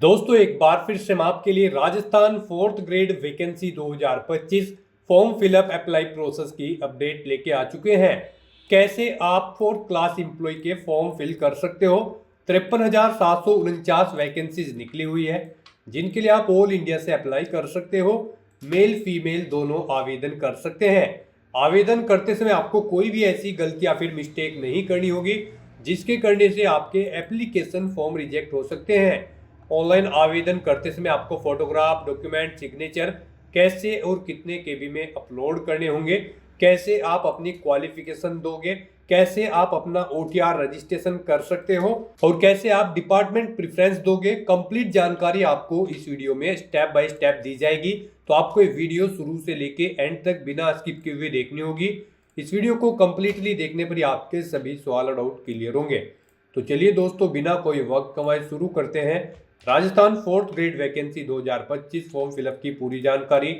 दोस्तों एक बार फिर से हम आपके लिए Rajasthan fourth grade vacancy 2025 form fill up apply process की अपडेट लेके आ चुके हैं। कैसे आप फोर्थ क्लास एम्प्लॉय के फॉर्म फिल कर सकते हो। 53,749 वैकेंसीज निकली हुई है जिनके लिए आप ऑल इंडिया से अप्लाई कर सकते हो। मेल फीमेल दोनों आवेदन कर सकते हैं। आवेदन करते समय आपको कोई भी ऐसी गलती या फिर मिस्टेक नहीं करनी होगी जिसके करने से आपके एप्लीकेशन फॉर्म रिजेक्ट हो सकते हैं। ऑनलाइन आवेदन करते समय आपको फोटोग्राफ, डॉक्यूमेंट, सिग्नेचर कैसे और कितने केबी में अपलोड करने होंगे, कैसे आप अपनी क्वालिफिकेशन दोगे, कैसे आप अपना ओटीआर रजिस्ट्रेशन कर सकते हो और कैसे आप डिपार्टमेंट प्रेफरेंस दोगे। कंप्लीट जानकारी आपको इस वीडियो में स्टेप बाय स्टेप दी जाएगी, तो आपको ये वीडियो शुरू से लेके एंड तक बिना स्किप किए हुए देखनी होगी। इस वीडियो को कंप्लीटली देखने पर ही आपके सभी सवाल और डाउट क्लियर होंगे। तो चलिए दोस्तों, बिना कोई वक्त गंवाए शुरू करते हैं Rajasthan fourth grade vacancy 2025 form fill up की पूरी जानकारी।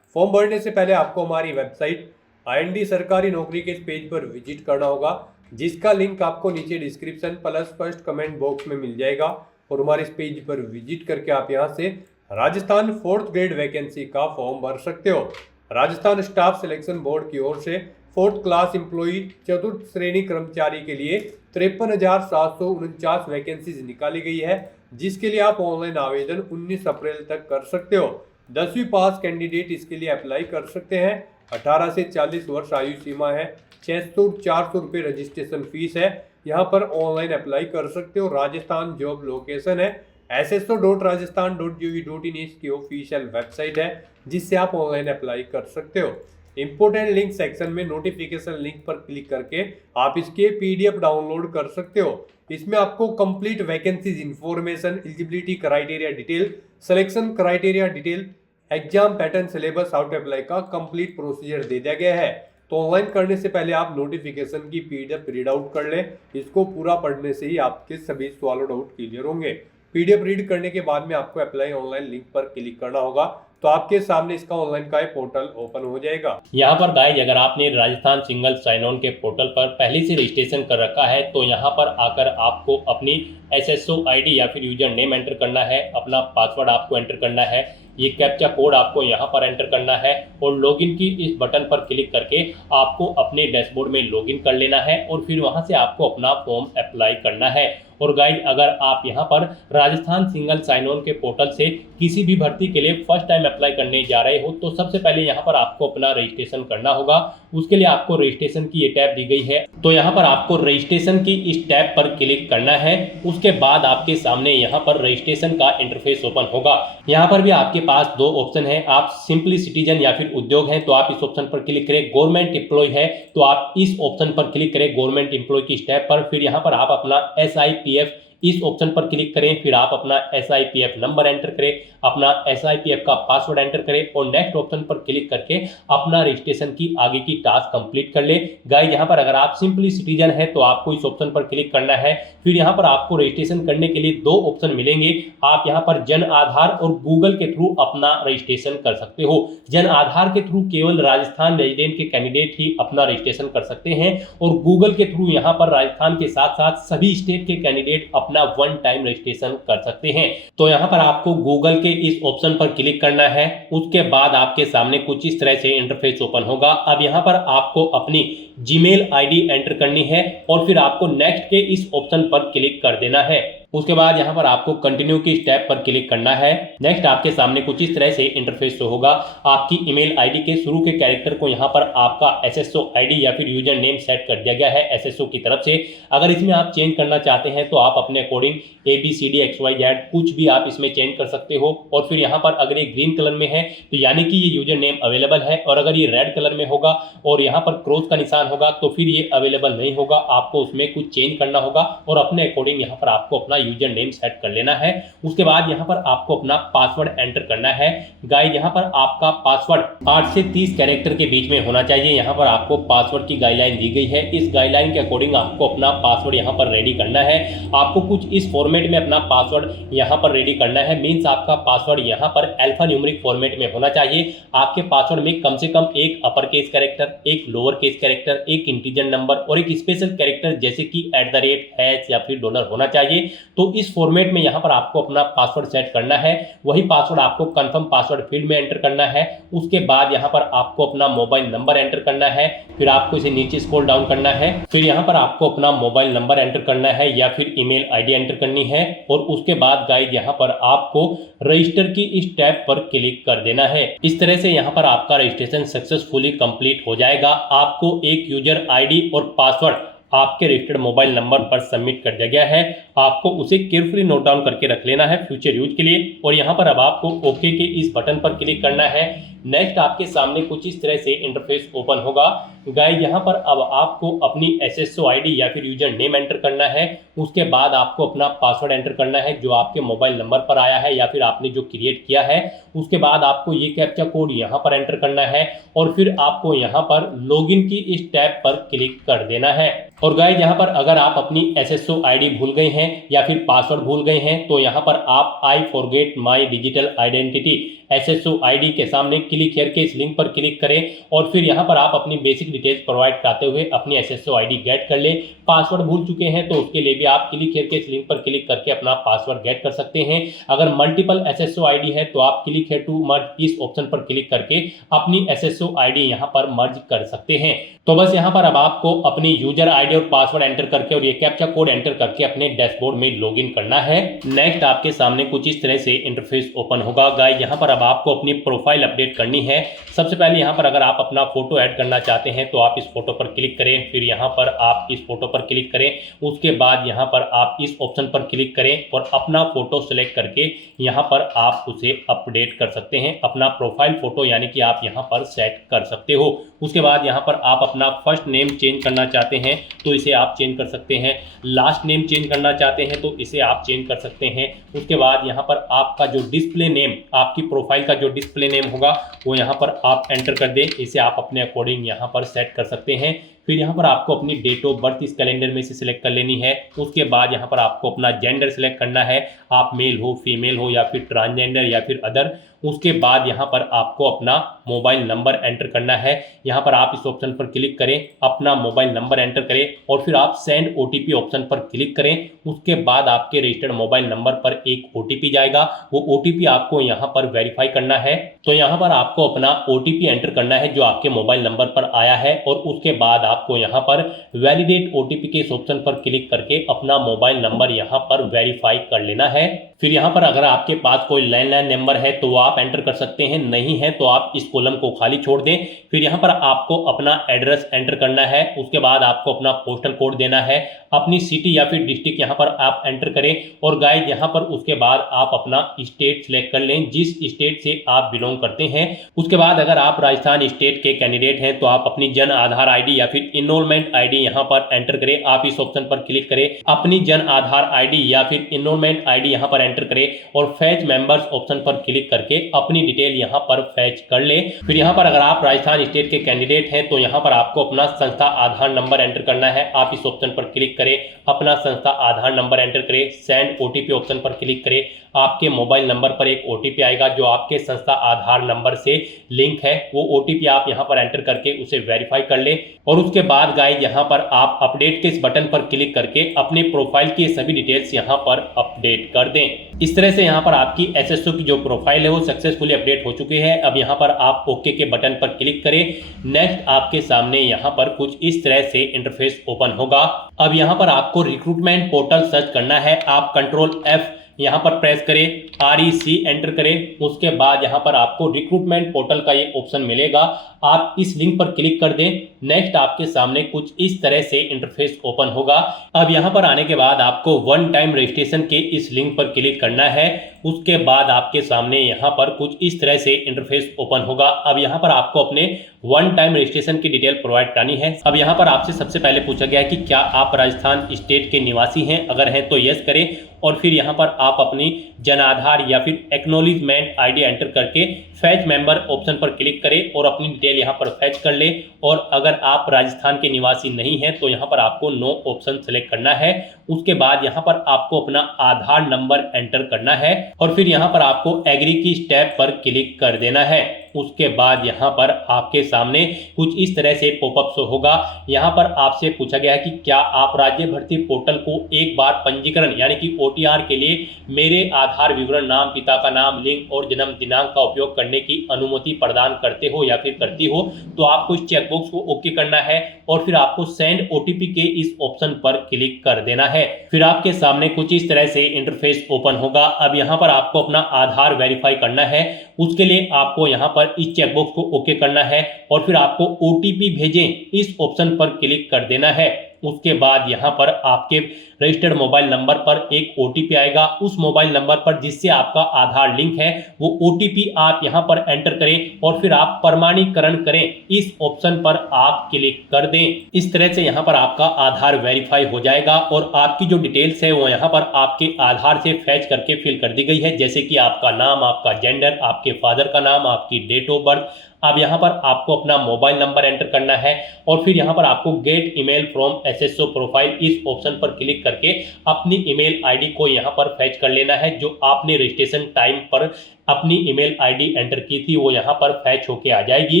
फॉर्म भरने से पहले आपको हमारी वेबसाइट आईएनडी सरकारी नौकरी के इस पेज पर विजिट करना होगा, जिसका लिंक आपको नीचे description plus first comment box में मिल जाएगा। और हमारे इस पेज पर विजिट करके आप यहां से राजस्थान फोर्थ ग्रेड वैकेंसी का फॉर्म भर सकते हो। राजस्थान स्टाफ सिलेक्शन बोर्ड की ओर से फोर्थ क्लास एम्प्लॉई चतुर्थ श्रेणी कर्मचारी के लिए 53,749 वैकेंसीज निकाली गई है, जिसके लिए आप ऑनलाइन आवेदन 19 अप्रैल तक कर सकते हो। 10वीं पास कैंडिडेट इसके लिए अप्लाई कर सकते हैं। 18 से 40 वर्ष आयु सीमा है। 600-400 रुपये रजिस्ट्रेशन फीस है। यहाँ पर ऑनलाइन अप्लाई कर सकते हो। राजस्थान जॉब लोकेशन है sso.rajasthan.gov.in इसकी ऑफिशियल वेबसाइट है, जिससे आप ऑनलाइन अप्लाई कर सकते हो। इंपोर्टेंट लिंक सेक्शन में नोटिफिकेशन लिंक पर क्लिक करके आप इसके पीडीएफ डाउनलोड कर सकते हो। इसमें आपको complete vacancies information, eligibility criteria detail, selection criteria detail, exam pattern, syllabus, how to apply का कंप्लीट प्रोसीजर दे दिया गया है। तो ऑनलाइन करने से पहले आप नोटिफिकेशन की पीडीएफ रीड आउट कर लें। इसको पूरा पढ़ने से ही आपके सभी सवाल और डाउट क्लियर होंगे। पीडीएफ रीड करने के बाद में आपको अप्लाई ऑनलाइन लिंक पर क्लिक करना होगा, तो आपके सामने इसका ऑनलाइन का पोर्टल ओपन हो जाएगा। यहाँ पर गाइज अगर आपने राजस्थान सिंगल साइन ऑन के पोर्टल पर पहले से रजिस्ट्रेशन कर रखा है तो यहाँ पर आकर आपको अपनी एसएसओ आईडी या फिर यूजर नेम एंटर करना है, अपना पासवर्ड आपको एंटर करना है, ये कैप्चा कोड आपको यहाँ पर एंटर करना है और लॉगिन की इस बटन पर क्लिक करके आपको अपने डैशबोर्ड में लॉगिन कर लेना है और फिर वहाँ से आपको अपना फॉर्म अप्लाई करना है। और गाइज अगर आप यहाँ पर राजस्थान सिंगल साइन ऑन के पोर्टल से किसी भी भर्ती के लिए फर्स्ट टाइम अप्लाई करने जा रहे हो तो सबसे पहले यहाँ पर आपको अपना रजिस्ट्रेशन करना होगा। उसके लिए आपको रजिस्ट्रेशन की ये टैब दी गई है, तो यहाँ पर आपको रजिस्ट्रेशन की इस टैब पर क्लिक करना है। उसके बाद आपके सामने यहाँ पर रजिस्ट्रेशन का इंटरफेस ओपन होगा। यहाँ पर भी आपके पास दो ऑप्शन है, आप सिंपली सिटीजन या फिर उद्योग है तो आप इस ऑप्शन पर क्लिक करें, गवर्नमेंट एम्प्लॉय है तो आप इस ऑप्शन पर क्लिक करें गवर्नमेंट एम्प्लॉय की स्टेप पर। फिर यहाँ पर आप अपना SIPF इस ऑप्शन पर क्लिक करें, फिर आप अपना SIPF नंबर एंटर करें, अपना SIPF का पासवर्ड एंटर करें और नेक्स्ट ऑप्शन पर क्लिक करके अपना रजिस्ट्रेशन की आगे की टास्क कंप्लीट कर ले। गाइस यहाँ पर अगर आप सिंपली सिटीजन है तो आपको इस ऑप्शन पर क्लिक करना है। फिर यहाँ पर आपको रजिस्ट्रेशन करने के लिए दो ऑप्शन मिलेंगे, आप यहाँ पर जन आधार और गूगल के थ्रू अपना रजिस्ट्रेशन कर सकते हो। जन आधार के थ्रू केवल राजस्थान रेजिडेंट के कैंडिडेट ही अपना रजिस्ट्रेशन कर सकते हैं और गूगल के थ्रू यहाँ पर राजस्थान के साथ साथ सभी स्टेट के कैंडिडेट अपना वन टाइम रजिस्ट्रेशन कर सकते हैं। तो यहाँ पर आपको गूगल के इस ऑप्शन पर क्लिक करना है। उसके बाद आपके सामने कुछ इस तरह से इंटरफेस ओपन होगा। अब यहाँ पर आपको अपनी जीमेल आईडी एंटर करनी है और फिर आपको नेक्स्ट के इस ऑप्शन पर क्लिक कर देना है। उसके बाद यहाँ पर आपको कंटिन्यू की स्टेप पर क्लिक करना है। नेक्स्ट आपके सामने कुछ इस तरह से इंटरफेस शो होगा। आपकी ईमेल आईडी के शुरू के कैरेक्टर को यहाँ पर आपका एसएसओ आईडी या फिर यूजर नेम सेट कर दिया गया है एसएसओ की तरफ से। अगर इसमें आप चेंज करना चाहते हैं तो आप अपने अकॉर्डिंग ABCDXYZ कुछ भी आप इसमें चेंज कर सकते हो। और फिर यहाँ पर अगर ये ग्रीन कलर में है तो यानी कि ये यूजर नेम अवेलेबल है, और अगर ये रेड कलर में होगा और यहाँ पर क्रॉस का निशान होगा तो फिर ये अवेलेबल नहीं होगा, आपको उसमें कुछ चेंज करना होगा और अपने अकॉर्डिंग यहाँ पर आपको अपना यूजर नेम सेट कर लेना है। उसके बाद यहाँ पर आपको अपना पासवर्ड एंटर करना है। गाइस यहाँ पर आपका पासवर्ड 8 से 30 कैरेक्टर के बीच में होना चाहिए। यहाँ पर आपको पासवर्ड की गाइडलाइन दी गई है। इस गाइडलाइन के अकॉर्डिंग आपको अपना पासवर्ड यहाँ पर रेडी करना है। आपको कुछ इस फॉर्मेट में अपना पासवर्ड यहाँ पर रेडी करना है। मीन्स आपका पासवर्ड यहाँ पर अल्फा न्यूमेरिक फॉर्मेट में होना चाहिए। आपके पासवर्ड में कम से कम एक अपर केस कैरेक्टर, एक लोअर केस कैरेक्टर, एक इंटीजर नंबर और एक स्पेशल कैरेक्टर जैसे कि @ हैश या फिर डॉलर होना चाहिए। तो इस फॉर्मेट में यहाँ पर आपको अपना पासवर्ड सेट करना है। वही पासवर्ड आपको कंफर्म पासवर्ड फील्ड में एंटर करना है। उसके बाद यहाँ पर आपको अपना मोबाइल नंबर एंटर करना है, फिर आपको इसे नीचे स्क्रॉल डाउन करना है, फिर यहाँ पर आपको अपना मोबाइल नंबर एंटर करना है या फिर ईमेल आईडी एंटर करनी है और उसके बाद गाइस यहाँ पर आपको रजिस्टर की इस टैब पर क्लिक कर देना है। इस तरह से यहाँ पर आपका रजिस्ट्रेशन सक्सेसफुली कंप्लीट हो जाएगा। आपको एक यूजर आईडी और पासवर्ड आपके रजिस्टर्ड मोबाइल नंबर पर सबमिट कर दिया गया है। आपको उसे केयरफुली नोट डाउन करके रख लेना है फ्यूचर यूज के लिए। और यहाँ पर अब आपको ओके के इस बटन पर क्लिक करना है। नेक्स्ट आपके सामने कुछ इस तरह से इंटरफेस ओपन होगा। गाइस यहाँ पर अब आपको अपनी SSO आईडी या फिर यूजर नेम एंटर करना है। उसके बाद आपको अपना पासवर्ड एंटर करना है जो आपके मोबाइल नंबर पर आया है या फिर आपने जो क्रिएट किया है। उसके बाद आपको ये कैप्चा कोड यहाँ पर एंटर करना है और फिर आपको यहाँ पर लॉगिन की इस टैब पर क्लिक कर देना है। और गाइस यहाँ पर अगर आप अपनी SSO आईडी भूल गए हैं या फिर पासवर्ड भूल गए हैं तो यहाँ पर आप I forget my digital identity SSO ID के सामने क्लिक करके इस लिंक पर क्लिक करें और फिर यहाँ पर आप अपनी बेसिक डिटेल्स प्रोवाइड कराते हुए अपनी SSO आईडी गेट कर लें। पासवर्ड भूल चुके हैं तो उसके लिए भी आप क्लिक करके इस लिंक पर क्लिक करके अपना पासवर्ड गेट कर सकते हैं। अगर मल्टीपल SSO आईडी है तो आप क्लिक है टू मर्ज इस ऑप्शन पर क्लिक करके अपनी SSO आईडी यहाँ पर मर्ज कर सकते हैं। तो बस यहाँ पर अब आपको अपनी यूजर आईडी और पासवर्ड एंटर करके और ये कैप्चा कोड एंटर करके अपने डैशबोर्ड में लॉगिन करना है। नेक्स्ट आपके सामने कुछ इस तरह से इंटरफेस ओपन होगा। गाइस यहाँ पर अब आपको अपनी प्रोफाइल अपडेट करनी है। सबसे पहले यहाँ पर अगर आप अपना फोटो ऐड करना चाहते हैं तो आप इस फोटो पर क्लिक करें, फिर यहाँ पर आप इस फोटो पर क्लिक करें। उसके बाद यहाँ पर आप इस ऑप्शन पर क्लिक करें और अपना फोटो सेलेक्ट करके यहाँ पर आप उसे अपडेट कर सकते हैं। अपना प्रोफाइल फोटो यानी कि आप यहाँ पर सेट कर सकते हो। उसके बाद यहाँ पर आप अपना फर्स्ट नेम चेंज करना चाहते हैं तो इसे आप चेंज कर सकते हैं। लास्ट नेम चेंज करना चाहते हैं तो इसे आप चेंज कर सकते हैं। उसके बाद यहाँ पर आपका जो डिस्प्ले नेम, आपकी प्रोफाइल का जो डिस्प्ले नेम होगा वो यहाँ पर आप एंटर कर दें। इसे आप अपने अकॉर्डिंग यहाँ पर सेट कर सकते हैं। फिर यहाँ पर आपको अपनी डेट ऑफ बर्थ इस कैलेंडर में से सिलेक्ट कर लेनी है। उसके बाद यहाँ पर आपको अपना जेंडर सिलेक्ट करना है, आप मेल हो, फीमेल हो या फिर ट्रांसजेंडर या फिर अदर। उसके बाद यहाँ पर आपको अपना मोबाइल नंबर एंटर करना है। यहाँ पर आप इस ऑप्शन पर क्लिक करें, अपना मोबाइल नंबर एंटर करें और फिर आप सेंड OTP ऑप्शन पर क्लिक करें। उसके बाद आपके रजिस्टर्ड मोबाइल नंबर पर एक OTP जाएगा। वो OTP आपको यहाँ पर वेरीफाई करना है। तो यहाँ पर आपको अपना OTP एंटर करना है जो आपके मोबाइल नंबर पर आया है और उसके बाद आपको यहाँ पर वैलिडेट OTP के इस ऑप्शन पर क्लिक करके अपना मोबाइल नंबर यहाँ पर वेरीफाई कर लेना है। फिर यहाँ पर अगर आपके पास कोई लैंडलाइन नंबर है तो वो आप एंटर कर सकते हैं, नहीं है तो आप इस कॉलम को खाली छोड़ दें। फिर यहाँ पर आपको अपना एड्रेस एंटर करना है। उसके बाद आपको अपना पोस्टल कोड देना है, अपनी सिटी या फिर डिस्ट्रिक्ट यहाँ पर आप एंटर करें। और गाइस यहाँ पर उसके बाद आप अपना स्टेट सिलेक्ट कर लें, जिस स्टेट से आप बिलोंग करते हैं। उसके बाद अगर आप राजस्थान स्टेट के कैंडिडेट हैं तो आप अपनी जन आधार आईडी या फिर इनरोलमेंट आईडी यहाँ पर एंटर करें। आप इस ऑप्शन पर क्लिक करें, अपनी जन आधार आईडी या फिर इनरोलमेंट आईडी यहाँ पर एंटर करें और फैच मेंबर्स ऑप्शन पर क्लिक करके अपनी डिटेल यहाँ पर फैच कर ले। फिर यहाँ पर अगर आप राजस्थान स्टेट के कैंडिडेट हैं तो यहाँ पर आपको अपना संस्था आधार नंबर एंटर करना है। आप इस ऑप्शन पर क्लिक करें, अपना संस्था आधार नंबर एंटर करें, सेंड OTP ऑप्शन पर क्लिक करें। आपके मोबाइल नंबर पर एक OTP आएगा जो आपके संस्था आधार नंबर से लिंक है। वो OTP आप यहाँ पर एंटर करके उसे वेरीफाई कर ले। और उसके बाद गाइस यहाँ पर आप अपडेट के इस बटन पर क्लिक करके अपने प्रोफाइल की सभी डिटेल्स यहाँ पर अपडेट कर दें। इस तरह से यहाँ पर आपकी SSO की जो प्रोफाइल है वो सक्सेसफुली अपडेट हो चुकी है। अब यहाँ पर आप ओके के बटन पर क्लिक करें। नेक्स्ट आपके सामने यहाँ पर कुछ इस तरह से इंटरफेस ओपन होगा। अब यहाँ पर आपको रिक्रूटमेंट पोर्टल सर्च करना है। आप कंट्रोल F यहाँ पर प्रेस करें, REC एंटर करें। उसके बाद यहाँ पर आपको रिक्रूटमेंट पोर्टल का ये ऑप्शन मिलेगा, आप इस लिंक पर क्लिक कर दें। नेक्स्ट आपके सामने कुछ इस तरह से इंटरफेस ओपन होगा। अब यहाँ पर आने के बाद आपको वन टाइम रजिस्ट्रेशन के इस लिंक पर क्लिक करना है। उसके बाद आपके सामने यहाँ पर कुछ इस तरह से इंटरफेस ओपन होगा। अब यहाँ पर आपको अपने वन टाइम रजिस्ट्रेशन की डिटेल प्रोवाइड करनी है। अब यहाँ पर आपसे सबसे पहले पूछा गया है कि क्या आप राजस्थान स्टेट के निवासी हैं, अगर हैं तो यस करें। और फिर यहाँ पर आप अपनी जन आधार या फिर एक्नॉलेजमेंट आईडी एंटर करके फैच मेंबर ऑप्शन पर क्लिक करें और अपनी डिटेल यहाँ पर फैच कर लें। और अगर आप राजस्थान के निवासी नहीं हैं तो यहाँ पर आपको नो ऑप्शन सेलेक्ट करना है। उसके बाद यहाँ पर आपको अपना आधार नंबर एंटर करना है और फिर यहाँ पर आपको एग्री की स्टेप पर क्लिक कर देना है। उसके बाद यहाँ पर आपके सामने कुछ इस तरह से पॉपअप शो होगा। यहाँ पर आपसे पूछा गया है कि क्या आप राज्य भर्ती पोर्टल को एक बार पंजीकरण यानी कि OTR के लिए मेरे आधार विवरण, नाम, पिता का नाम, लिंग और जन्म दिनांक का उपयोग करने की अनुमति प्रदान करते हो या फिर करती हो। तो आपको इस चेकबॉक्स को ओके करना है और फिर आपको सेंड OTP के इस ऑप्शन पर क्लिक कर देना है। फिर आपके सामने कुछ इस तरह से इंटरफेस ओपन होगा। अब यहाँ पर आपको अपना आधार वेरीफाई करना है। उसके लिए आपको यहाँ पर इस चेकबॉक्स को ओके करना है और फिर आपको OTP भेजें इस ऑप्शन पर क्लिक कर देना है। उसके बाद यहाँ पर आपके रजिस्टर्ड मोबाइल नंबर पर एक OTP आएगा। उस मोबाइल नंबर पर जिससे आपका आधार लिंक है वो OTP आप यहाँ पर एंटर करें और फिर आप प्रमाणीकरण करें, इस ऑप्शन पर आप क्लिक कर दें। इस तरह से यहाँ पर आपका आधार वेरीफाई हो जाएगा और आपकी जो डिटेल्स है वो यहाँ पर आपके आधार से फैच करके फिल कर दी गई है, जैसे कि आपका नाम, आपका जेंडर, आपके फादर का नाम, आपकी डेट ऑफ बर्थ। अब यहाँ पर आपको अपना मोबाइल नंबर एंटर करना है और फिर यहाँ पर आपको gate email from SSO profile इस ऑप्शन पर क्लिक करके अपनी ईमेल आईडी को यहाँ पर फैच कर लेना है। जो आपने रजिस्ट्रेशन टाइम पर अपनी ईमेल आईडी एंटर की थी वो यहाँ पर फैच होके आ जाएगी।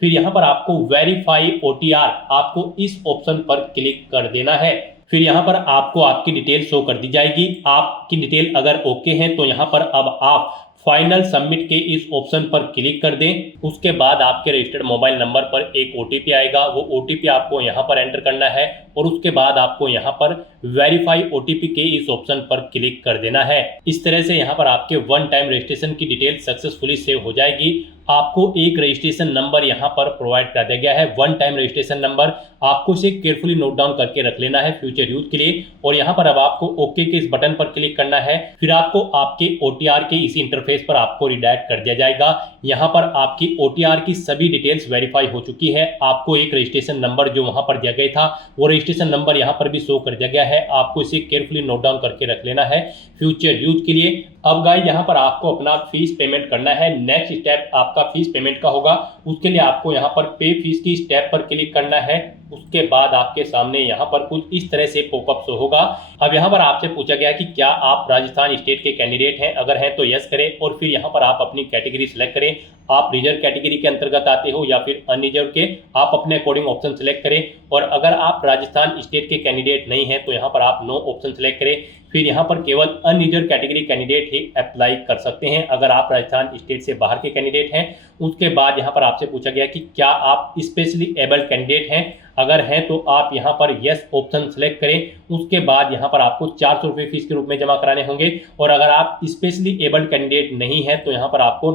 फिर यहाँ पर आपको वेरीफाई OTR आपको इस ऑप्शन पर क्लिक कर देना है। फिर यहाँ पर आपको आपकी डिटेल शो कर दी जाएगी। आपकी डिटेल अगर ओके है तो यहाँ पर अब आप फाइनल सबमिट के इस ऑप्शन पर क्लिक कर दें। उसके बाद आपके रजिस्टर्ड मोबाइल नंबर पर एक OTP आएगा। वो OTP आपको यहाँ पर एंटर करना है और उसके बाद आपको यहाँ पर वेरीफाई OTP के इस ऑप्शन पर क्लिक कर देना है। इस तरह से यहाँ पर आपके वन टाइम रजिस्ट्रेशन की डिटेल सक्सेसफुली सेव हो जाएगी। आपको एक रजिस्ट्रेशन नंबर यहाँ पर प्रोवाइड कर दिया गया है, वन टाइम रजिस्ट्रेशन नंबर। आपको इसे केयरफुली नोट डाउन करके रख लेना है फ्यूचर यूज के लिए। और यहाँ पर अब आपको ओके के इस बटन पर क्लिक करना है। फिर आपको आपके OTR के इसी इंटरफेस पर आपको रिडायरेक्ट कर दिया जाएगा। यहाँ पर आपकी OTR की सभी डिटेल्स वेरीफाई हो चुकी है। आपको एक रजिस्ट्रेशन नंबर जो वहाँ पर दिया गया था वो रजिस्ट्रेशन नंबर यहाँ पर भी शो कर दिया गया है। आपको इसे केयरफुली नोट डाउन करके रख लेना है फ्यूचर यूज के लिए। अब गाइस यहाँ पर आपको अपना फीस पेमेंट करना है। नेक्स्ट स्टेप आपका फीस पेमेंट का होगा। उसके लिए आपको यहाँ पर पे फीस की स्टेप पर क्लिक करना है। उसके बाद आपके सामने यहाँ पर कुछ इस तरह से पॉपअप शो होगा। अब यहाँ पर आपसे पूछा गया कि क्या आप राजस्थान स्टेट के कैंडिडेट हैं, अगर हैं तो यस करें और फिर यहाँ पर आप अपनी कैटेगरी सिलेक्ट करें। आप रिजर्व कैटेगरी के अंतर्गत आते हो या फिर अनरिजर्व के, आप अपने अकॉर्डिंग ऑप्शन सेलेक्ट करें। और अगर आप राजस्थान स्टेट के कैंडिडेट नहीं हैं तो यहाँ पर आप नो ऑप्शन सेलेक्ट करें। फिर यहाँ पर केवल अनरिजर्व कैटेगरी कैंडिडेट ही अप्लाई कर सकते हैं अगर आप राजस्थान स्टेट से बाहर के कैंडिडेट हैं। उसके बाद यहाँ पर आपसे पूछा गया कि क्या आप स्पेशली एबल्ड कैंडिडेट हैं, अगर हैं तो आप यहाँ पर यस ऑप्शन सेलेक्ट करें। उसके बाद यहाँ पर आपको 400 रुपये फीस के रूप में जमा कराने होंगे। और अगर आप स्पेशली एबल्ड कैंडिडेट नहीं हैं तो यहाँ पर आपको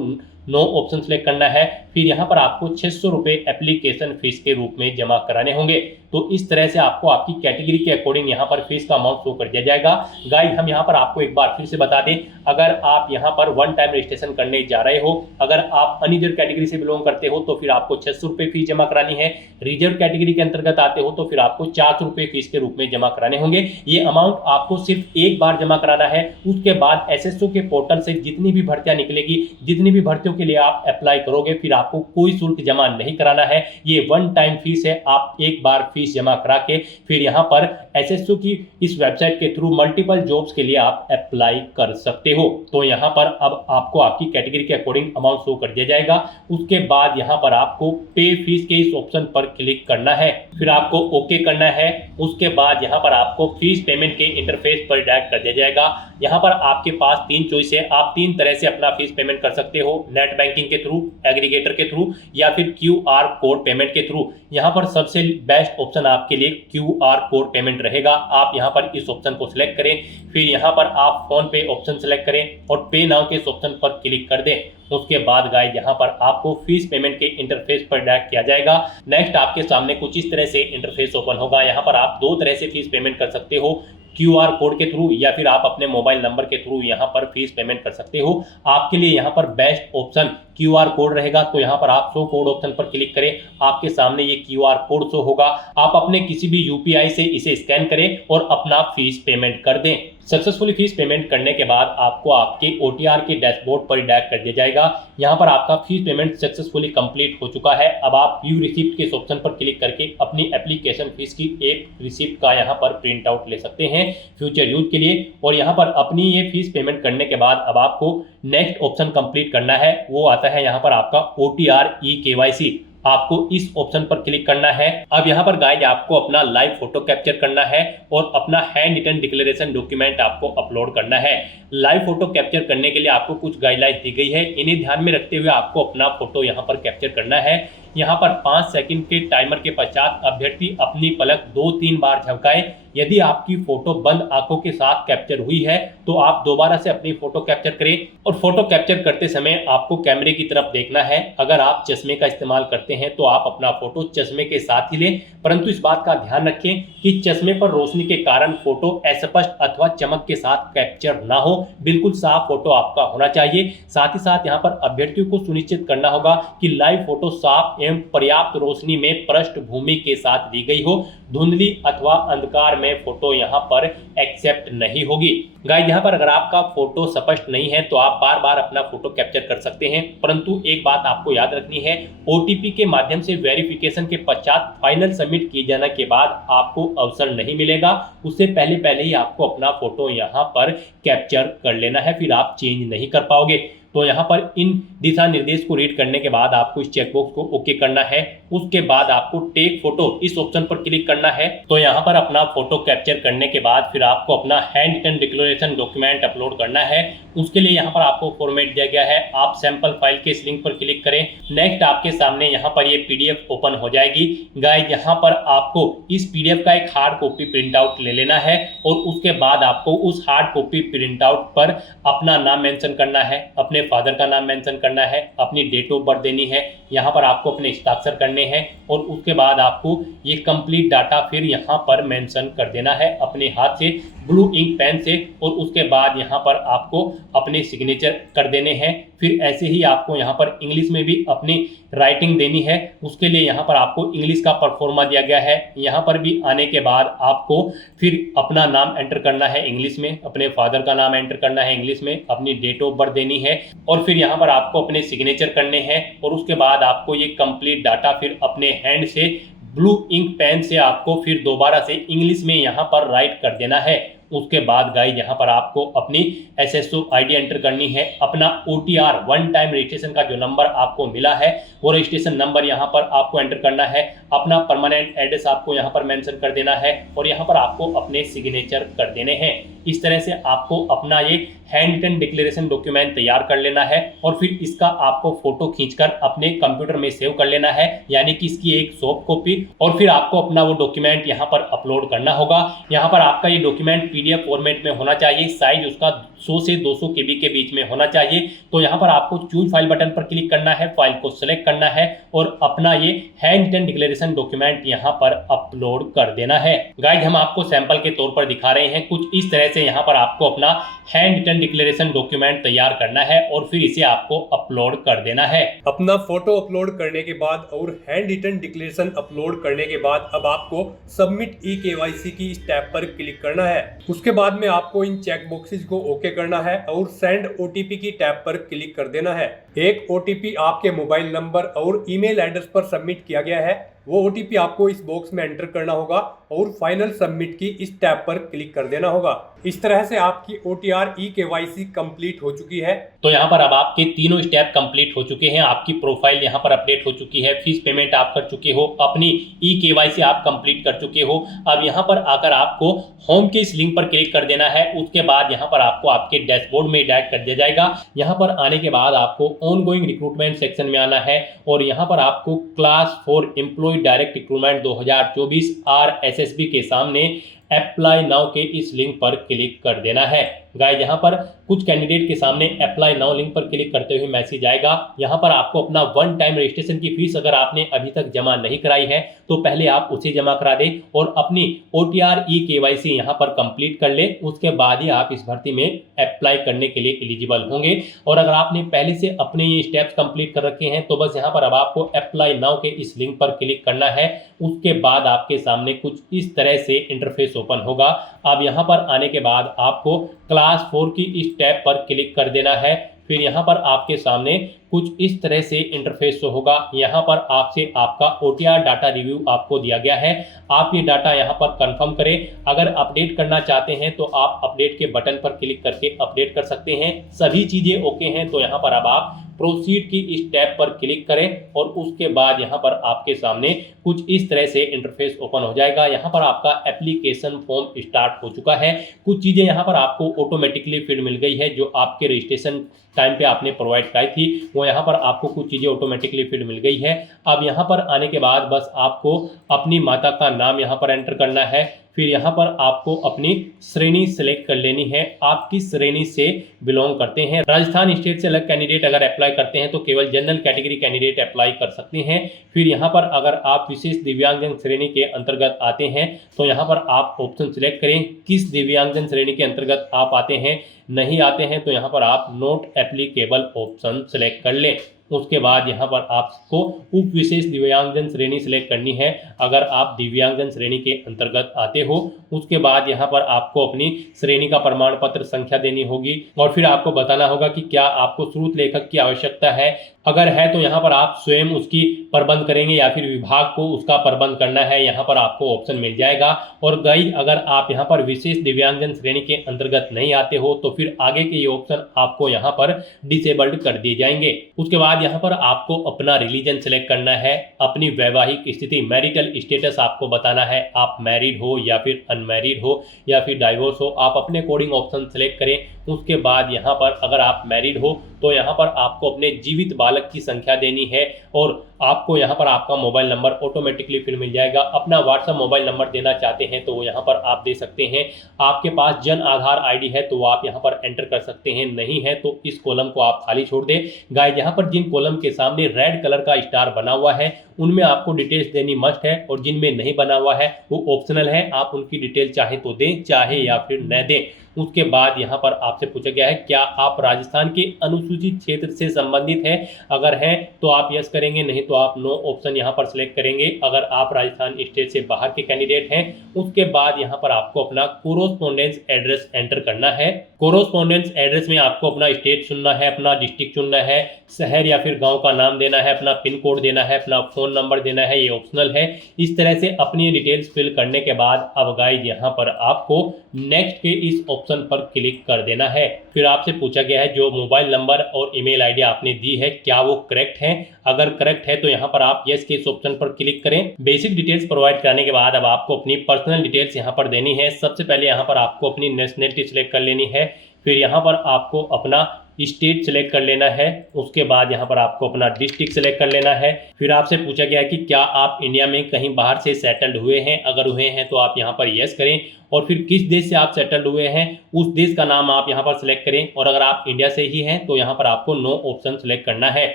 नो ऑप्शन सेलेक्ट करना है। फिर यहाँ पर आपको 600 रुपये एप्लीकेशन फीस के रूप में जमा कराने होंगे। तो इस तरह से आपको आपकी कैटेगरी के अकॉर्डिंग यहाँ पर फीस का अमाउंट शो कर दिया जाएगा। गाइस हम यहाँ पर आपको एक बार फिर से बता दें, अगर आप यहाँ पर वन टाइम रजिस्ट्रेशन करने जा रहे हो, अगर आप अनरिजर्व कैटेगरी से बिलोंग करते हो तो फिर आपको 600 रुपये फीस जमा करानी है। रिजर्व कैटेगरी के अंतर्गत आते हो तो फिर आपको 400 रुपये फीस के रूप में जमा कराने होंगे। ये अमाउंट आपको सिर्फ एक बार जमा कराना है। उसके बाद SSO के पोर्टल से जितनी भी भर्तियां निकलेगी, जितनी भी भर्तियों के लिए आप अप्लाई करोगे, फिर आपको कोई शुल्क जमा नहीं कराना है। ये वन टाइम फीस है। आप एक बार फीस जमा करा के फिर यहाँ पर SSO की इस वेबसाइट के थ्रू मल्टीपल जॉब्स के लिए आप अप्लाई कर सकते हो। तो यहाँ पर अब आपको आपकी कैटेगरी के अकॉर्डिंग अमाउंट शो कर दिया जाएगा। उसके बाद यहाँ पर आपको पे फीस के इस ऑप्शन पर क्लिक करना है। फिर आपको ओके करना है। उसके बाद यहाँ पर आपको फीस पेमेंट के इंटरफेस पर डायरेक्ट कर दिया जाएगा। यहाँ पर आपके पास 3 चॉइस है। आप 3 तरह से अपना फीस पेमेंट कर सकते हो, नेट बैंकिंग के थ्रू, एग्रीगेटर के थ्रू या फिर QR कोड पेमेंट के थ्रू। यहाँ पर सबसे बेस्ट ऑप्शन आपके लिए QR कोड पेमेंट रहेगा। आप यहाँ पर इस ऑप्शन को सिलेक्ट करें। फिर यहाँ पर आप फोन पे ऑप्शन सेलेक्ट करें और पे नाउ के इस ऑप्शन पर क्लिक कर दें। उसके बाद गाइस यहाँ पर आपको फीस पेमेंट के इंटरफेस पर डायरेक्ट किया जाएगा। नेक्स्ट आपके सामने कुछ इस तरह से इंटरफेस ओपन होगा। यहाँ पर आप 2 तरह से फीस पेमेंट कर सकते हो, QR कोड के थ्रू या फिर आप अपने मोबाइल नंबर के थ्रू यहाँ पर फीस पेमेंट कर सकते हो। आपके लिए यहाँ पर बेस्ट ऑप्शन QR कोड रहेगा। तो यहाँ पर आप शो कोड ऑप्शन पर क्लिक करें। आपके सामने ये QR कोड शो होगा। आप अपने किसी भी UPI से इसे स्कैन करें और अपना फीस पेमेंट कर दें। सक्सेसफुली फीस पेमेंट करने के बाद आपको आपके OTR के डैशबोर्ड पर डायरेक्ट कर दिया जाएगा। यहाँ पर आपका फीस पेमेंट सक्सेसफुली कंप्लीट हो चुका है। अब आप व्यू रिसिप्ट के इस ऑप्शन पर क्लिक करके अपनी एप्लीकेशन फीस की एक रिसिप्ट का यहाँ पर प्रिंट आउट ले सकते हैं फ्यूचर यूज के लिए। और यहाँ पर अपनी ये फीस पेमेंट करने के बाद अब आपको नेक्स्ट ऑप्शन कंप्लीट करना है, वो आता है यहाँ पर आपका OTR eKYC। आपको इस ऑप्शन पर क्लिक करना है। अब यहाँ पर गाइज आपको अपना लाइव फोटो कैप्चर करना है और अपना हैंड रिटन डिक्लेरेशन डॉक्यूमेंट आपको अपलोड करना है। लाइव फोटो कैप्चर करने के लिए आपको कुछ गाइडलाइंस दी गई है, इन्हें ध्यान में रखते हुए आपको अपना फोटो यहाँ पर कैप्चर करना है। यहाँ पर 5 सेकंड के टाइमर के पश्चात अभ्यर्थी अपनी पलक 2-3 बार झपकाए। यदि आपकी फोटो बंद आंखों के साथ कैप्चर हुई है तो आप दोबारा से अपनी फोटो कैप्चर करें और फोटो कैप्चर करते समय आपको कैमरे की तरफ देखना है। अगर आप चश्मे का इस्तेमाल करते हैं तो आप अपना फोटो चश्मे के साथ ही लें, परंतु इस बात का ध्यान रखें कि चश्मे पर रोशनी के कारण फोटो अस्पष्ट अथवा चमक के साथ कैप्चर ना हो। बिल्कुल साफ फोटो आपका होना चाहिए। साथ ही साथ यहाँ पर अभ्यर्थियों को सुनिश्चित करना होगा कि लाइव फोटो साफ एवं पर्याप्त रोशनी में पृष्ठभूमि के साथ ली गई हो। धुंधली अथवा अंधकार में फोटो यहाँ पर एक्सेप्ट नहीं होगी। गाइस यहाँ पर अगर आपका फोटो स्पष्ट नहीं है तो आप बार बार अपना फोटो कैप्चर कर सकते हैं, परंतु एक बात आपको याद रखनी है, OTP के माध्यम से वेरिफिकेशन के पश्चात फाइनल सबमिट किए जाने के बाद आपको अवसर नहीं मिलेगा। उससे पहले ही आपको अपना फोटो यहाँ पर कैप्चर कर लेना है, फिर आप चेंज नहीं कर पाओगे। तो यहाँ पर इन दिशा निर्देश को रीड करने के बाद आपको इस चेकबॉक्स को ओके करना है। उसके बाद आपको टेक फोटो इस ऑप्शन पर क्लिक करना है। तो यहाँ पर अपना फोटो कैप्चर करने के बाद फिर आपको अपना hand written declaration document upload करना है। उसके लिए यहाँ पर आपको फॉर्मेट दिया गया है, आप सैंपल फाइल के इस लिंक पर क्लिक करें। नेक्स्ट आपके सामने यहाँ पर ये PDF ओपन हो जाएगी। गाइस यहाँ पर आपको इस PDF का एक हार्ड कॉपी प्रिंट आउट ले लेना है और उसके बाद आपको उस हार्ड कॉपी प्रिंट आउट पर अपना नाम मेंशन करना है, अपने फादर का नाम मेंशन करना है, अपनी डेट ऑफ बर्थ देनी है, यहाँ पर आपको अपने हस्ताक्षर करने हैं और उसके बाद आपको ये कंप्लीट डाटा फिर यहाँ पर मेंशन कर देना है अपने हाथ से ब्लू इंक पेन से। और उसके बाद यहाँ पर आपको अपने सिग्नेचर कर देने हैं। फिर ऐसे ही आपको यहाँ पर इंग्लिश में भी अपनी राइटिंग देनी है। उसके लिए यहाँ पर आपको इंग्लिश का परफॉर्मा दिया गया है। यहाँ पर भी आने के बाद आपको फिर अपना नाम एंटर करना है इंग्लिश में, अपने फादर का नाम एंटर करना है इंग्लिश में, अपनी डेट ऑफ बर्थ देनी है और फिर यहाँ पर आपको अपने सिग्नेचर करने हैं। और उसके बाद आपको ये कंप्लीट डाटा फिर अपने हैंड से ब्लू इंक पेन से आपको फिर दोबारा से इंग्लिश में यहाँ पर राइट कर देना है। उसके बाद गाइस यहाँ पर आपको अपनी SSO ID एंटर करनी है, अपना OTR वन टाइम रजिस्ट्रेशन का जो नंबर आपको मिला है वो रजिस्ट्रेशन नंबर यहाँ पर आपको एंटर करना है, अपना परमानेंट एड्रेस आपको यहाँ पर मेंशन कर देना है और यहाँ पर आपको अपने सिग्नेचर कर देने हैं। इस तरह से आपको अपना ये हैंड रिटन डिक्लेरेशन डॉक्यूमेंट तैयार कर लेना है और फिर इसका आपको फोटो खींचकर अपने कंप्यूटर में सेव कर लेना है, यानी कि इसकी एक सॉफ्ट कॉपी। और फिर आपको अपना वो डॉक्यूमेंट यहाँ पर अपलोड करना होगा। यहाँ पर आपका ये डॉक्यूमेंट PDF फॉर्मेट में होना चाहिए, साइज उसका 100 से 200 KB के बीच में होना चाहिए। तो यहाँ पर आपको चूज फाइल बटन पर क्लिक करना है, फाइल को सिलेक्ट करना है और अपना ये हैंड रिटन डिक्लेरेशन डॉक्यूमेंट यहाँ पर अपलोड कर देना है। गाइस हम आपको सैंपल के तौर पर दिखा रहे हैं, कुछ इस तरह से यहाँ पर आपको अपना हैंड रिटन डिक्लेरेशन डॉक्यूमेंट तैयार करना है और फिर इसे आपको अपलोड कर देना है। अपना फोटो अपलोड करने के बाद और हैंड रिटन डिक्लेरेशन अपलोड करने के बाद अब आपको सबमिट eKYC की इस टैब पर क्लिक करना है। उसके बाद में आपको इन चेक बॉक्सेस को ओके करना है और सेंड OTP की टैब पर क्लिक कर देना है। एक OTP आपके मोबाइल नंबर और ईमेल एड्रेस पर सबमिट किया गया है, वो OTP आपको इस बॉक्स में एंटर करना होगा और फाइनल सबमिट की इस टैब पर क्लिक कर देना होगा। इस तरह से आपकी OTR eKYC कंप्लीट हो चुकी है। तो यहाँ पर अब आपके तीनों स्टेप कंप्लीट हो चुके हैं, आपकी प्रोफाइल यहाँ पर अपडेट हो चुकी है, फीस पेमेंट आप कर चुके हो, अपनी eKYC आप कंप्लीट कर चुके हो। अब यहाँ पर आकर आपको होम के इस लिंक पर क्लिक कर देना है। उसके बाद यहाँ पर आपको आपके डैशबोर्ड में डायरेक्ट कर दिया जाएगा। यहाँ पर आने के बाद आपको ऑनगोइंग रिक्रूटमेंट सेक्शन में आना है और यहाँ पर आपको class 4 employ direct recruitment 2024 RSSB के सामने अप्लाई नाउ के इस लिंक पर क्लिक कर देना है। गाइस यहाँ पर कुछ कैंडिडेट के सामने अप्लाई नाउ लिंक पर क्लिक करते हुए मैसेज आएगा। यहाँ पर आपको अपना वन टाइम रजिस्ट्रेशन की फीस अगर आपने अभी तक जमा नहीं कराई है तो पहले आप उसे जमा करा दें और अपनी OTR eKYC यहाँ पर कंप्लीट कर ले। उसके बाद ही आप इस भर्ती में अप्लाई करने के लिए एलिजिबल होंगे। और अगर आपने पहले से अपने ये स्टेप्स कंप्लीट कर रखे हैं तो बस यहाँ पर अब आपको अप्लाई नाउ के इस लिंक पर क्लिक करना है। उसके बाद आपके सामने कुछ इस तरह से इंटरफेस ओपन होगा। अब यहाँ पर आने के बाद आपको क्लास 4 की इस टैब पर क्लिक कर देना है। फिर यहाँ पर आपके सामने कुछ इस तरह से इंटरफेस होगा। यहाँ पर आपसे आपका OTR डाटा रिव्यू आपको दिया गया है। आप ये डाटा यहाँ पर कंफर्म करें। अगर अपडेट करना चाहते हैं तो आप अपडेट के बटन पर क्लिक करके अपडेट कर सकते हैं। सभी चीज़ें ओके हैं तो यहाँ पर अब आप प्रोसीड की इस टैब पर क्लिक करें और उसके बाद यहाँ पर आपके सामने कुछ इस तरह से इंटरफेस ओपन हो जाएगा। यहाँ पर आपका एप्लीकेशन फॉर्म स्टार्ट हो चुका है। कुछ चीज़ें यहाँ पर आपको ऑटोमेटिकली फिल मिल गई है जो आपके रजिस्ट्रेशन टाइम पे आपने प्रोवाइड कराई थी, वो यहाँ पर आपको कुछ चीज़ें ऑटोमेटिकली फिल मिल गई है। अब यहाँ पर आने के बाद बस आपको अपनी माता का नाम यहाँ पर एंटर करना है। फिर यहाँ पर आपको अपनी श्रेणी सेलेक्ट कर लेनी है। आप किस श्रेणी से बिलोंग करते हैं। राजस्थान स्टेट से अलग कैंडिडेट अगर अप्लाई करते हैं तो केवल जनरल कैटेगरी कैंडिडेट अप्लाई कर सकते हैं। फिर यहाँ पर अगर आप विशेष दिव्यांगजन श्रेणी के अंतर्गत आते हैं तो यहाँ पर आप ऑप्शन सिलेक्ट करें किस दिव्यांगजन श्रेणी के अंतर्गत आप आते हैं। नहीं आते हैं तो यहाँ पर आप नॉट एप्लीकेबल ऑप्शन सेलेक्ट कर लें। उसके बाद यहाँ पर आपको उप विशेष दिव्यांगजन श्रेणी सिलेक्ट करनी है अगर आप दिव्यांगजन श्रेणी के अंतर्गत आते हो। उसके बाद यहाँ पर आपको अपनी श्रेणी का प्रमाण पत्र संख्या देनी होगी और फिर आपको बताना होगा कि क्या आपको स्रोत लेखक की आवश्यकता है। अगर है तो यहाँ पर आप स्वयं उसकी प्रबंध करेंगे या फिर विभाग को उसका प्रबंध करना है, यहाँ पर आपको ऑप्शन मिल जाएगा। और गाइस अगर आप यहाँ पर विशेष दिव्यांगजन श्रेणी के अंतर्गत नहीं आते हो तो फिर आगे के ये ऑप्शन आपको यहाँ पर डिसेबल्ड कर दिए जाएंगे। उसके बाद यहाँ पर आपको अपना रिलीजन सेलेक्ट करना है, अपनी वैवाहिक स्थिति मैरिटल स्टेटस आपको बताना है, आप मैरिड हो या फिर अनमैरिड हो या फिर डाइवोर्स हो, आप अपने अकॉर्डिंग ऑप्शन सेलेक्ट करें। उसके बाद यहाँ पर अगर आप मैरिड हो तो यहाँ पर आपको अपने जीवित बालक की संख्या देनी है और आपको यहाँ पर आपका मोबाइल नंबर ऑटोमेटिकली फिर मिल जाएगा। अपना व्हाट्सएप मोबाइल नंबर देना चाहते हैं तो वो यहाँ पर आप दे सकते हैं। आपके पास जन आधार ID है तो वो आप यहाँ पर एंटर कर सकते हैं, नहीं है तो इस कॉलम को आप खाली छोड़ दें। गाइस यहाँ पर जिन कॉलम के सामने रेड कलर का स्टार बना हुआ है उनमें आपको डिटेल्स देनी मस्ट है और जिनमें नहीं बना हुआ है वो ऑप्शनल है। आप उनकी डिटेल चाहे तो दें चाहे या फिर न दें। उसके बाद यहाँ पर आपसे पूछा गया है क्या आप राजस्थान के अनुसूचित क्षेत्र से संबंधित हैं। अगर हैं तो आप यस करेंगे, नहीं तो आप नो ऑप्शन यहाँ पर सिलेक्ट करेंगे। अगर आप राजस्थान स्टेट से बाहर के कैंडिडेट हैं उसके बाद यहाँ पर आपको अपना कोरोस्पोंडेंस एड्रेस एंटर करना है। कोरोस्पोंडेंस एड्रेस में आपको अपना स्टेट चुनना है, अपना डिस्ट्रिक्ट चुनना है, शहर या फिर गाँव का नाम देना है, अपना पिन कोड देना है, अपना फ़ोन नंबर देना है, ये ऑप्शनल है। इस तरह से अपनी डिटेल्स फिल करने के बाद अब गाइस यहाँ पर आपको नेक्स्ट के इस ऑप्शन पर क्लिक कर देना है। फिर आपसे पूछा गया है जो मोबाइल नंबर और ईमेल आईडी आपने दी है क्या वो करेक्ट है। अगर करेक्ट है तो यहाँ पर आप यस के इस ऑप्शन पर क्लिक करें। बेसिक डिटेल्स प्रोवाइड करने के बाद अब आपको अपनी पर्सनल डिटेल्स यहाँ पर देनी है। सबसे पहले यहाँ पर आपको अपनी नेशनलिटी सिलेक्ट कर लेनी है। फिर यहाँ पर आपको अपना स्टेट सेलेक्ट कर लेना है। उसके बाद यहाँ पर आपको अपना डिस्ट्रिक्ट सेलेक्ट कर लेना है। फिर आपसे पूछा गया है कि क्या आप इंडिया में कहीं बाहर से सेटल्ड हुए हैं। अगर हुए हैं तो आप यहाँ पर यस करें और फिर किस देश से आप सेटल्ड हुए हैं उस देश का नाम आप यहाँ पर सिलेक्ट करें। और अगर आप इंडिया से ही हैं तो यहाँ पर आपको नो ऑप्शन सेलेक्ट करना है।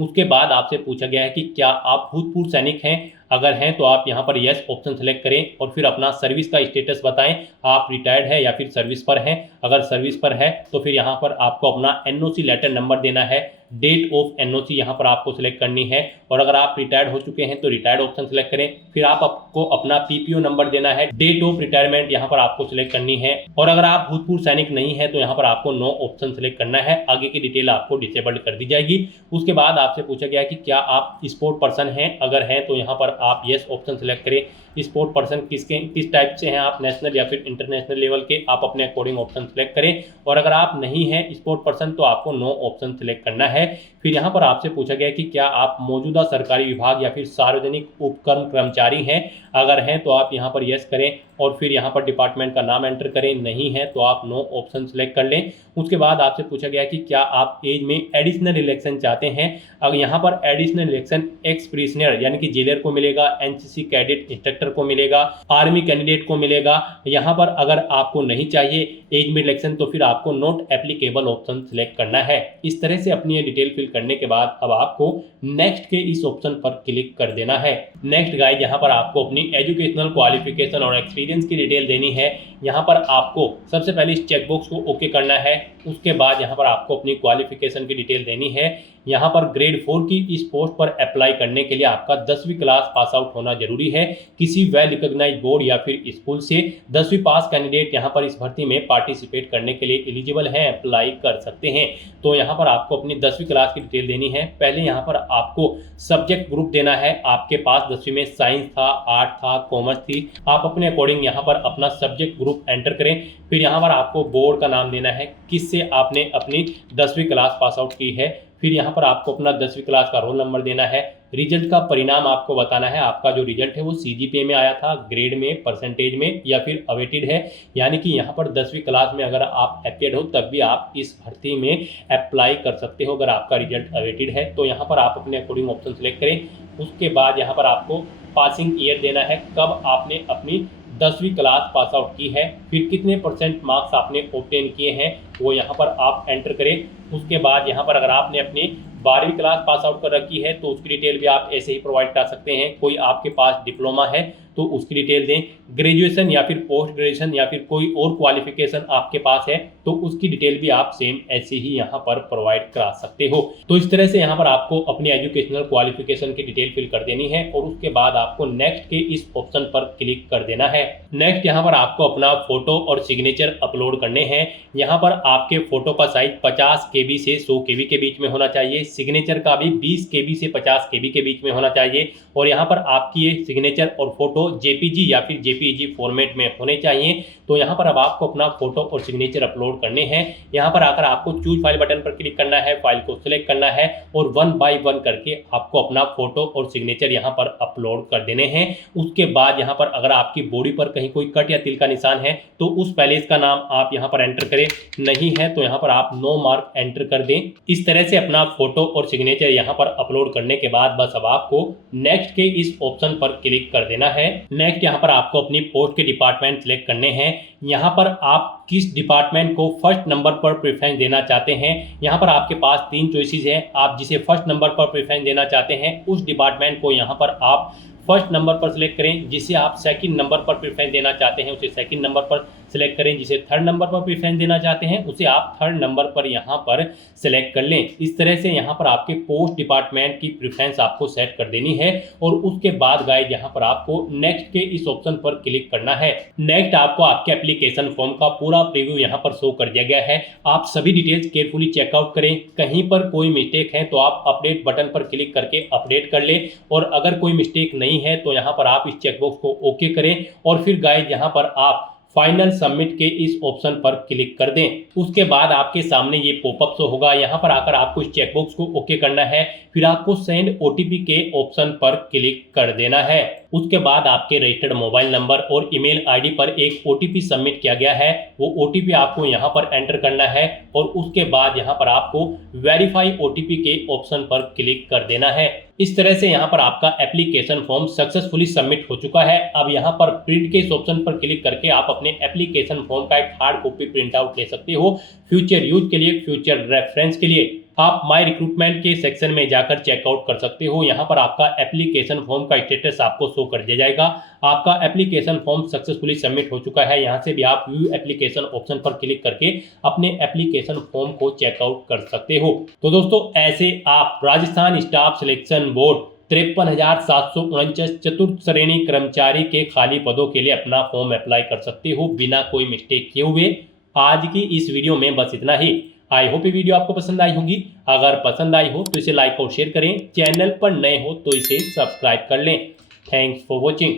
उसके बाद आपसे पूछा गया है कि क्या आप भूतपूर्व सैनिक हैं। अगर हैं तो आप यहाँ पर यस ऑप्शन सेलेक्ट करें और फिर अपना सर्विस का स्टेटस बताएं, आप रिटायर्ड है या फिर सर्विस पर हैं। अगर सर्विस पर है तो फिर यहाँ पर आपको अपना NOC लेटर नंबर देना है। डेट ऑफ NOC यहाँ पर आपको सिलेक्ट करनी है। और अगर आप रिटायर्ड हो चुके हैं तो रिटायर्ड ऑप्शन सेलेक्ट करें। फिर आपको अपना PPO नंबर देना है। डेट ऑफ रिटायरमेंट यहाँ पर आपको सिलेक्ट करनी है। और अगर आप भूतपूर्व सैनिक नहीं है तो यहाँ पर आपको नो ऑप्शन सेलेक्ट करना है। आगे की डिटेल आपको डिसेबल्ड कर दी जाएगी। उसके बाद आपसे पूछा गया कि क्या आप स्पोर्ट पर्सन हैं। अगर हैं तो यहाँ पर आप यस ऑप्शन सेलेक्ट करें। स्पोर्ट पर्सन किस टाइप से हैं आप, नेशनल या फिर इंटरनेशनल लेवल के, आप अपने अकॉर्डिंग ऑप्शन सेलेक्ट करें। और अगर आप नहीं हैं स्पोर्ट पर्सन तो आपको नो ऑप्शन सेलेक्ट करना है। फिर यहाँ पर आपसे पूछा गया कि क्या आप मौजूदा सरकारी विभाग या फिर सार्वजनिक उपक्रम कर्मचारी हैं। अगर हैं तो आप यहाँ पर यस करें और फिर यहाँ पर डिपार्टमेंट का नाम एंटर करें, नहीं है तो आप नो ऑप्शन सेलेक्ट कर लें। उसके बाद आपसे पूछा गया कि क्या आप एज में एडिशनल इलेक्शन चाहते हैं। अगर यहाँ पर एडिशनल इलेक्शन एक्स प्रिजनर यानी कि जेलर को मिलेगा, एनसीसी कैडेट इंस्ट्रक्टर को मिलेगा, आर्मी कैंडिडेट को मिलेगा। यहाँ पर अगर आपको नहीं चाहिए एज में इलेक्शन तो फिर आपको नॉट एप्लीकेबल ऑप्शन सिलेक्ट करना है। इस तरह से अपनी ये डिटेल फिल करने के बाद अब आपको नेक्स्ट के इस ऑप्शन पर क्लिक कर देना है। नेक्स्ट गाइड, यहाँ पर आपको अपनी एजुकेशनल क्वालिफिकेशन और एक्सपीरियंस की डिटेल देनी है। यहाँ पर आपको सबसे पहले इस चेकबॉक्स को ओके करना है। उसके बाद यहाँ पर आपको अपनी क्वालिफिकेशन की डिटेल देनी है। यहाँ पर ग्रेड 4 की इस पोस्ट पर अप्लाई करने के लिए आपका 10वीं क्लास पास आउट होना जरूरी है। किसी वेल रिकॉग्नाइज्ड बोर्ड या फिर स्कूल से 10वीं पास कैंडिडेट यहाँ पर इस भर्ती में पार्टिसिपेट करने के लिए एलिजिबल हैं, अप्लाई कर सकते हैं। तो यहाँ पर आपको अपनी 10वीं क्लास की डिटेल देनी है। पहले यहाँ पर आपको सब्जेक्ट ग्रुप देना है। आपके पास 10वीं में साइंस था, आर्ट था, कॉमर्स थी। आप अपने अकॉर्डिंग यहाँ पर अपना सब्जेक्ट ग्रुप एंटर करें। फिर यहाँ पर आपको बोर्ड का नाम देना है, किससे आपने अपनी 10वीं क्लास पास आउट की है। फिर यहाँ पर आपको अपना 10वीं क्लास का रोल नंबर देना है। रिजल्ट का परिणाम आपको बताना है। आपका जो रिजल्ट है वो सीजीपीए में आया था, ग्रेड में, परसेंटेज में या फिर अवेटेड है। यानी कि यहाँ पर 10वीं क्लास में अगर आप अपेयर्ड हो तब भी आप इस भर्ती में अप्लाई कर सकते हो अगर आपका रिजल्ट अवेटेड है। तो यहाँ पर आप अपने अकॉर्डिंग ऑप्शन सेलेक्ट करें। उसके बाद यहाँ पर आपको पासिंग ईयर देना है, कब आपने अपनी 10वीं क्लास पास आउट की है। फिर कितने परसेंट मार्क्स आपने ऑब्टेन किए हैं वो यहाँ पर आप एंटर करें। उसके बाद यहाँ पर अगर आपने अपनी 12वीं क्लास पास आउट कर रखी है तो उसकी डिटेल भी आप ऐसे ही प्रोवाइड कर सकते हैं। कोई आपके पास डिप्लोमा है तो उसकी डिटेल दें। ग्रेजुएशन या फिर पोस्ट ग्रेजुएशन या फिर कोई और क्वालिफिकेशन आपके पास है तो उसकी डिटेल भी आप सेम ऐसे ही यहाँ पर प्रोवाइड करा सकते हो। तो इस तरह से यहाँ पर आपको अपनी एजुकेशनल क्वालिफिकेशन की डिटेल फिल कर देनी है और उसके बाद आपको नेक्स्ट के इस ऑप्शन पर क्लिक कर देना है। नेक्स्ट यहाँ पर आपको अपना फोटो और सिग्नेचर अपलोड करने हैं। यहाँ पर आपके फोटो का साइज 50 KB से 100 KB के बीच में होना चाहिए। सिग्नेचर का भी 20 KB से 50 KB के बीच में होना चाहिए। और यहाँ पर आपकी ये सिग्नेचर और फोटो जेपीजी या फिर जेपीईजी फॉर्मेट में होने चाहिए। तो यहाँ पर अब आपको अपना फोटो और सिग्नेचर अपलोड करने हैं। यहाँ पर आकर आपको चूज फाइल बटन पर क्लिक करना है, फाइल को सिलेक्ट करना है और 1 बाय 1 करके आपको अपना फोटो और सिग्नेचर यहाँ पर अपलोड कर देने हैं। उसके बाद यहाँ पर अगर आपकी बॉडी पर कहीं कोई कट या तिल का निशान है तो उस पैलेस का नाम आप यहाँ पर एंटर करें, नहीं है तो यहाँ पर आप नो मार्क एंटर कर दें। इस तरह से अपना फोटो और सिग्नेचर यहाँ पर अपलोड करने के बाद बस अब आपको नेक्स्ट के इस ऑप्शन पर क्लिक कर देना है। नेक्स्ट यहाँ पर आपको अपनी पोस्ट के डिपार्टमेंट सिलेक्ट करने हैं। यहाँ पर आप किस डिपार्टमेंट को फर्स्ट नंबर पर प्रेफरेंस देना चाहते हैं। यहाँ पर आपके पास 3 चॉइसेस हैं। आप जिसे फर्स्ट नंबर पर प्रेफरेंस देना चाहते हैं उस डिपार्टमेंट को यहाँ पर आप फर्स्ट नंबर पर सिलेक्ट करें। जिसे आप सेकंड नंबर पर प्रेफरेंस देना चाहते हैं उसे सेकंड नंबर पर सिलेक्ट करें। जिसे थर्ड नंबर पर प्रेफरेंस देना चाहते हैं उसे आप थर्ड नंबर पर यहाँ पर सिलेक्ट कर लें। इस तरह से यहाँ पर आपके पोस्ट डिपार्टमेंट की प्रेफरेंस आपको सेट कर देनी है और उसके बाद गाइस यहाँ पर आपको नेक्स्ट के इस ऑप्शन पर क्लिक करना है। नेक्स्ट आपको आपके एप्लीकेशन फॉर्म का पूरा प्रीव्यू यहाँ पर शो कर दिया गया है। आप सभी डिटेल्स केयरफुली चेकआउट करें। कहीं पर कोई मिस्टेक है तो आप अपडेट बटन पर क्लिक करके अपडेट कर लें और अगर कोई मिस्टेक नहीं है तो यहाँ पर आप इस चेकबॉक्स को ओके करें और फिर गाइस यहाँ पर आप फाइनल सबमिट के इस ऑप्शन पर क्लिक कर दें। उसके बाद आपके सामने ये पॉपअप शो होगा। यहाँ पर आकर आपको इस चेकबॉक्स को ओके करना है। फिर आपको सेंड ओटीपी के ऑप्शन पर क्लिक कर देना है। उसके बाद आपके रजिस्टर्ड मोबाइल नंबर और ईमेल आईडी पर एक ओटीपी सबमिट किया गया है। वो ओटीपी आपको यहाँ पर एंटर करना है और उसके बाद यहाँ पर आपको वेरीफाई ओटीपी के ऑप्शन पर क्लिक कर देना है। इस तरह से यहाँ पर आपका एप्लीकेशन फॉर्म सक्सेसफुली सबमिट हो चुका है। अब यहाँ पर प्रिंट के इस ऑप्शन पर क्लिक करके आप अपने एप्लीकेशन फॉर्म का एक हार्ड कॉपी प्रिंट आउट ले सकते हो। फ्यूचर यूज के लिए, फ्यूचर रेफरेंस के लिए आप माय रिक्रूटमेंट के सेक्शन में जाकर चेकआउट कर सकते हो। यहाँ पर आपका एप्लीकेशन फॉर्म का स्टेटस आपको शो कर दिया जाएगा। आपका एप्लीकेशन फॉर्म सक्सेसफुली सबमिट हो चुका है। यहाँ से भी आप व्यू एप्लीकेशन ऑप्शन पर क्लिक करके अपने एप्लीकेशन फॉर्म को चेकआउट कर सकते हो। तो दोस्तों ऐसे आप राजस्थान स्टाफ सिलेक्शन बोर्ड 53,749 चतुर्थ श्रेणी कर्मचारी के खाली पदों के लिए अपना फॉर्म अप्लाई कर सकते हो बिना कोई मिस्टेक किए हुए। आज की इस वीडियो में बस इतना ही। आई होप ये वीडियो आपको पसंद आई होगी। अगर पसंद आई हो तो इसे लाइक और शेयर करें। चैनल पर नए हो तो इसे सब्सक्राइब कर लें। Thanks for watching.